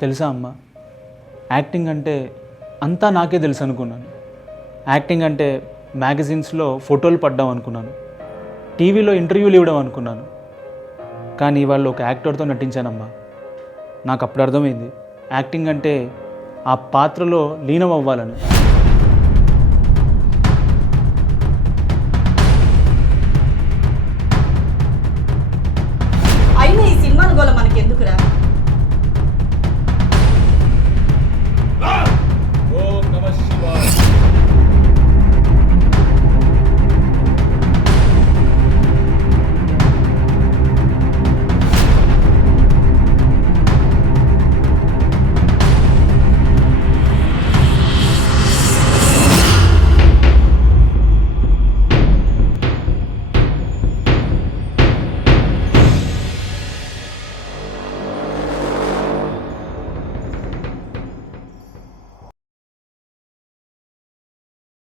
తెలుసా అమ్మ, యాక్టింగ్ అంటే అంతా నాకే తెలుసు అనుకున్నాను. యాక్టింగ్ అంటే మ్యాగజైన్స్లో ఫోటోలు పడ్డాం అనుకున్నాను, టీవీలో ఇంటర్వ్యూలు ఇవ్వడం అనుకున్నాను. కానీ వాళ్ళు ఒక యాక్టర్తో నటించానమ్మా. నాకు అప్పుడు అర్థమైంది యాక్టింగ్ అంటే ఆ పాత్రలో లీనం అవ్వాలని.